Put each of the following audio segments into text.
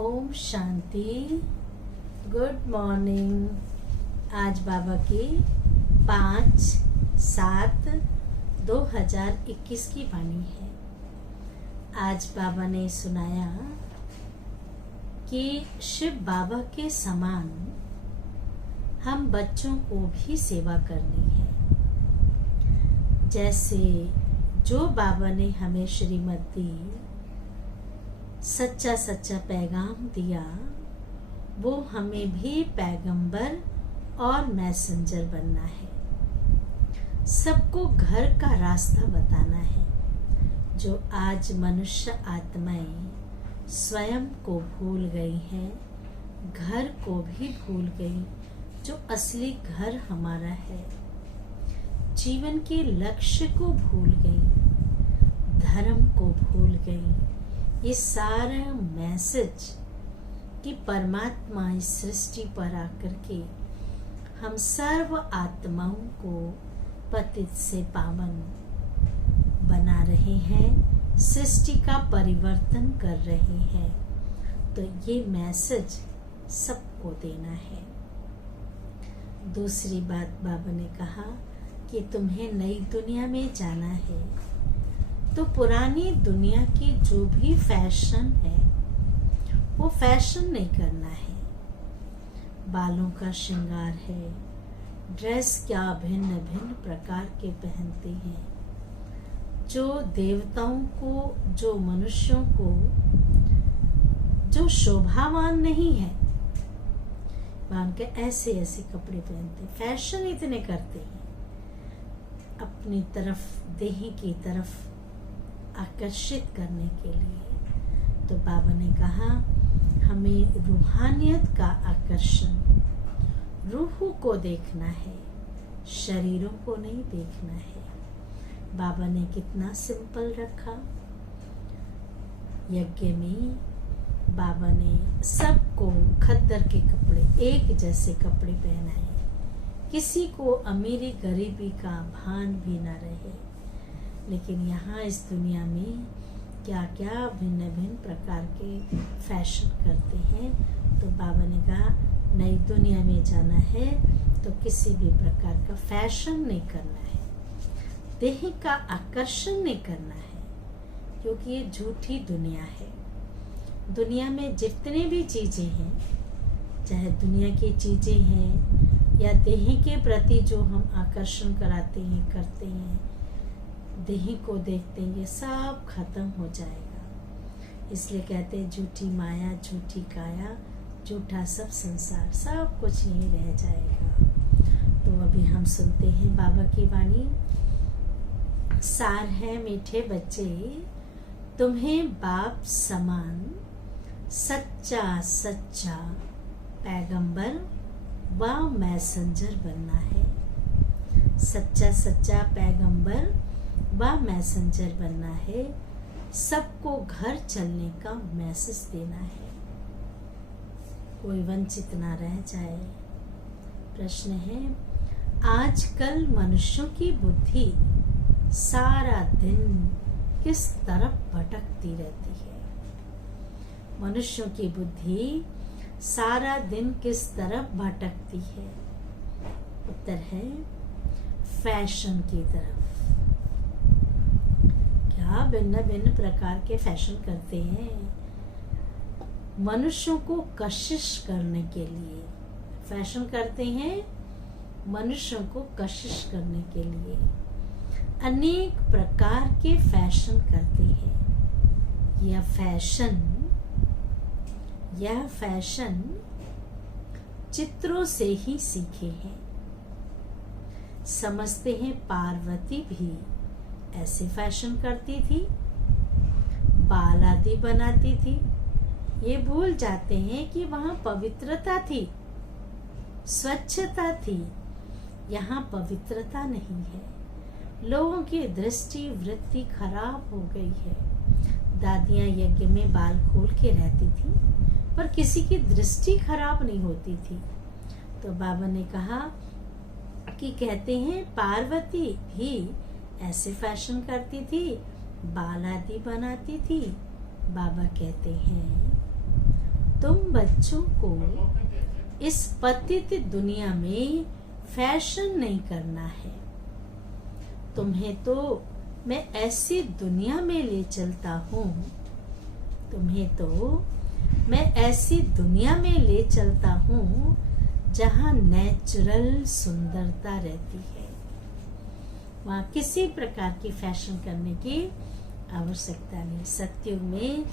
Om Shanti. Good morning. आज बाबा की 5/7/2021 की वाणी है। आज बाबा ने सुनाया कि शिव बाबा के समान हम बच्चों को भी सेवा करनी है। जैसे जो बाबा ने हमें श्रीमत दी, सच्चा सच्चा पैगाम दिया, वो हमें भी पैगंबर और मैसेंजर बनना है। सबको घर का रास्ता बताना है। जो आज मनुष्य आत्माएं स्वयं को भूल गई हैं, घर को भी भूल गई, जो असली घर हमारा है। जीवन के लक्ष्य को भूल गई, धर्म को भूल गई। ये सारा मैसेज कि परमात्मा इस सृष्टि पर आकर के हम सर्व आत्माओं को पतित से पावन बना रहे हैं, सृष्टि का परिवर्तन कर रहे हैं। तो ये मैसेज सबको देना है। दूसरी बात बाबा ने कहा कि तुम्हें नई दुनिया में जाना है, तो पुरानी दुनिया की जो भी फैशन है वो फैशन नहीं करना है। बालों का श्रृंगार है, ड्रेस क्या भिन्न भिन्न प्रकार के पहनते हैं। जो देवताओं को, जो मनुष्यों को, जो शोभावान नहीं है, वहां के ऐसे ऐसे कपड़े पहनते, फैशन इतने करते हैं अपनी तरफ, देह की तरफ आकर्षित करने के लिए। तो बाबा ने कहा हमें रूहानियत का आकर्षण, रूह को देखना है, शरीरों को नहीं देखना है। बाबा ने कितना सिंपल रखा। यज्ञ में बाबा ने सबको खद्दर के कपड़े, एक जैसे कपड़े पहनाए। किसी को अमीरी गरीबी का भान भी न रहे। लेकिन यहाँ इस दुनिया में क्या क्या भिन्न भिन्न प्रकार के फैशन करते हैं। तो बाबा ने कहा नई दुनिया में जाना है तो किसी भी प्रकार का फैशन नहीं करना है, देह का आकर्षण नहीं करना है, क्योंकि ये झूठी दुनिया है। दुनिया में जितने भी चीजें हैं, चाहे दुनिया की चीजें हैं या देह के प्रति जो हम आकर्षण कराते हैं, करते हैं, देह को देखते हैं, ये सब खत्म हो जाएगा। इसलिए कहते हैं झूठी माया, झूठी काया, झूठा सब संसार, सब कुछ यहीं रह जाएगा। तो अभी हम सुनते हैं बाबा की वाणी। सार है मीठे बच्चे, तुम्हें बाप समान सच्चा सच्चा पैगंबर व मैसेंजर बनना है। सच्चा सच्चा पैगंबर व मैसेंजर बनना है। सबको घर चलने का मैसेज देना है, कोई वंचित ना रह जाए। प्रश्न है, आजकल मनुष्यों की बुद्धि सारा दिन किस तरफ भटकती रहती है? मनुष्यों की बुद्धि सारा दिन किस तरफ भटकती है? उत्तर है फैशन की तरफ। क्या भिन्न भिन्न प्रकार के फैशन करते हैं। मनुष्यों को कशिश करने के लिए फैशन करते हैं, मनुष्यों को कशिश करने के लिए अनेक प्रकार के फैशन करते हैं। यह फैशन चित्रों से ही सीखे हैं। समझते हैं पार्वती भी ऐसे फैशन करती थी, बाल आदि बनाती थी। ये भूल जाते हैं कि वहां पवित्रता थी, स्वच्छता थी। यहाँ पवित्रता नहीं है। लोगों की दृष्टि वृत्ति खराब हो गई है। दादियां यज्ञ में बाल खोल के रहती थी, पर किसी की दृष्टि खराब नहीं होती थी। तो बाबा ने कहा कि कहते हैं पार्वती भी ऐसे फैशन करती थी, बाल आदि बनाती थी। बाबा कहते हैं तुम बच्चों को इस पतित दुनिया में फैशन नहीं करना है। तुम्हें तो मैं ऐसी दुनिया में ले चलता हूँ, तुम्हें तो मैं ऐसी दुनिया में ले चलता हूँ जहाँ नेचुरल सुंदरता रहती है। वहाँ किसी प्रकार की फैशन करने की आवश्यकता नहीं। सत्युग में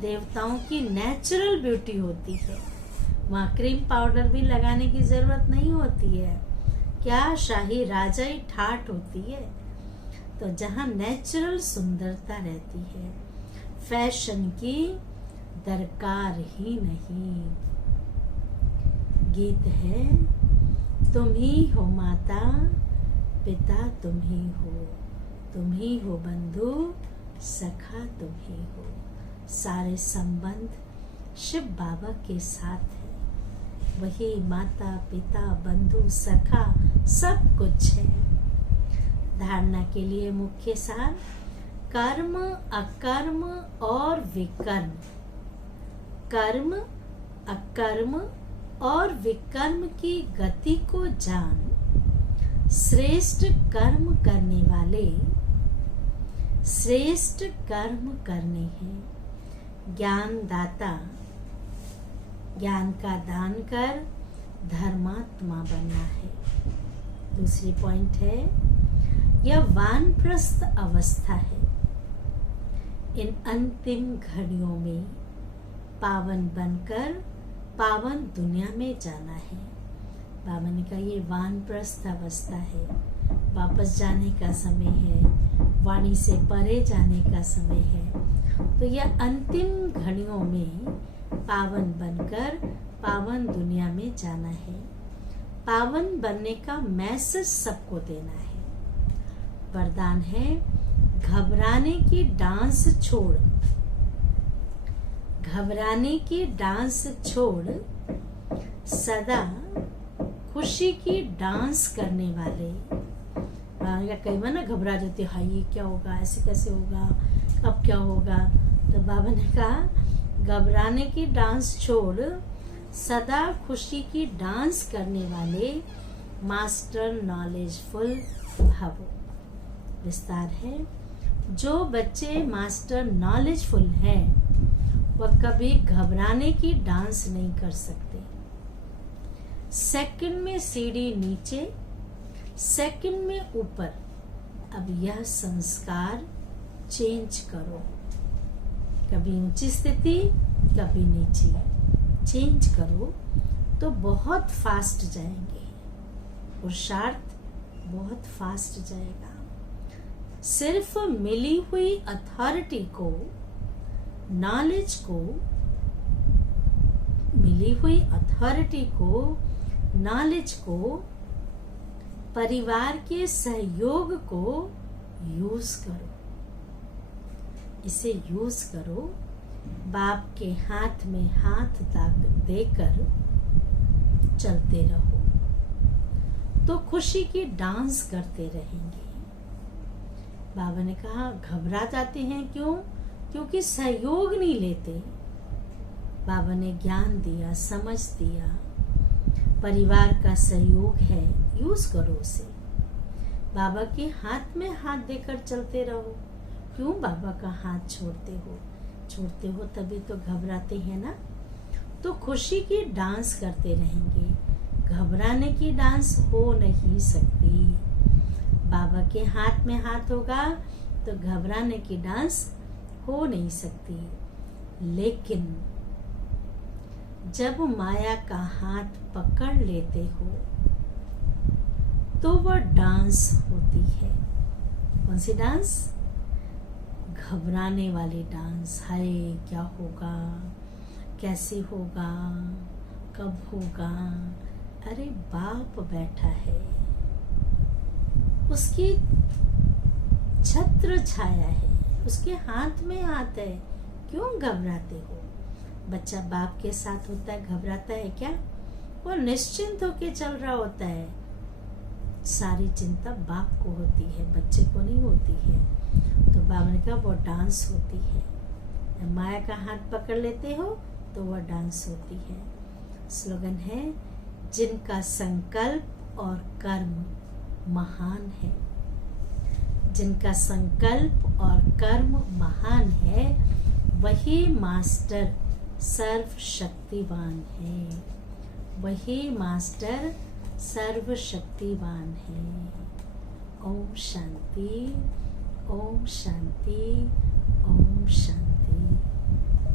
देवताओं की नेचुरल ब्यूटी होती है। वहाँ क्रीम पाउडर भी लगाने की जरूरत नहीं होती है। क्या शाही राजाई ठाठ होती है। तो जहाँ नेचुरल सुंदरता रहती है, फैशन की दरकार ही नहीं। गीत है, तुम ही हो माता पिता, तुम ही हो बंधु सखा, तुम ही हो। सारे संबंध शिव बाबा के साथ है। वही माता पिता बंधु सखा सब कुछ है। धारणा के लिए मुख्य सार, कर्म अकर्म और विकर्म। कर्म अकर्म और विकर्म की गति को जान। श्रेष्ठ कर्म करने वाले श्रेष्ठ कर्म करने हैं। ज्ञान दाता, ज्ञान का दान कर धर्मात्मा बनना है। दूसरी पॉइंट है, यह वानप्रस्थ अवस्था है। इन अंतिम घड़ियों में पावन बनकर पावन दुनिया में जाना है। बाबा ने कहा ये वानप्रस्थ अवस्था है। वापस जाने का समय है, वाणी से परे जाने का समय है। तो यह अंतिम घड़ियों में पावन बनकर पावन दुनिया में जाना है। पावन बनने का मैसेज सबको देना है। वरदान है, घबराने की डांस छोड़। घबराने की डांस छोड़, सदा खुशी की डांस करने वाले। कई बार ना घबरा जाते, हाय ये क्या होगा, ऐसे कैसे होगा, अब क्या होगा। तो बाबा ने कहा घबराने की डांस छोड़, सदा खुशी की डांस करने वाले मास्टर नॉलेजफुल भवो। विस्तार है, जो बच्चे मास्टर नॉलेजफुल हैं वह कभी घबराने की डांस नहीं कर सकते। सेकंड में सीढ़ी नीचे, सेकंड में ऊपर। अब यह संस्कार चेंज करो। कभी ऊंची स्थिति, कभी नीची। चेंज करो तो बहुत फास्ट जाएंगे। पुरुषार्थ बहुत फास्ट जाएगा। सिर्फ मिली हुई अथॉरिटी को, नॉलेज को, मिली हुई अथॉरिटी को, नॉलेज को, परिवार के सहयोग को यूज करो। इसे यूज करो। बाप के हाथ में हाथ देकर चलते रहो तो खुशी की डांस करते रहेंगे। बाबा ने कहा घबरा जाते हैं क्यों? क्योंकि सहयोग नहीं लेते। बाबा ने ज्ञान दिया, समझ दिया, परिवार का सहयोग है, यूज करो उसे। बाबा के हाथ में हाथ देकर चलते रहो। क्यों बाबा का हाथ छोड़ते हो? छोड़ते हो तभी तो घबराते हैं ना। तो खुशी की डांस करते रहेंगे। घबराने की डांस हो नहीं सकती। बाबा के हाथ में हाथ होगा तो घबराने की डांस हो नहीं सकती। लेकिन जब माया का हाथ पकड़ लेते हो तो वह डांस होती है। कौन सी डांस? घबराने वाली डांस। हाय क्या होगा, कैसे होगा, कब होगा। अरे बाप बैठा है, उसकी छत्र छाया है, उसके हाथ में हाथ है। क्यों घबराते हो? बच्चा बाप के साथ होता है, घबराता है क्या? वो निश्चिंत होके चल रहा होता है। सारी चिंता बाप को होती है, बच्चे को नहीं होती है। तो बाबा ने कहा वो डांस होती है। माया का हाथ पकड़ लेते हो तो वह डांस होती है। स्लोगन है, जिनका संकल्प और कर्म महान है। जिनका संकल्प और कर्म महान है, वही मास्टर सर्वशक्तिवान है। वही मास्टर सर्वशक्तिवान है। ओम शांति, ओम शांति, ओम शांति।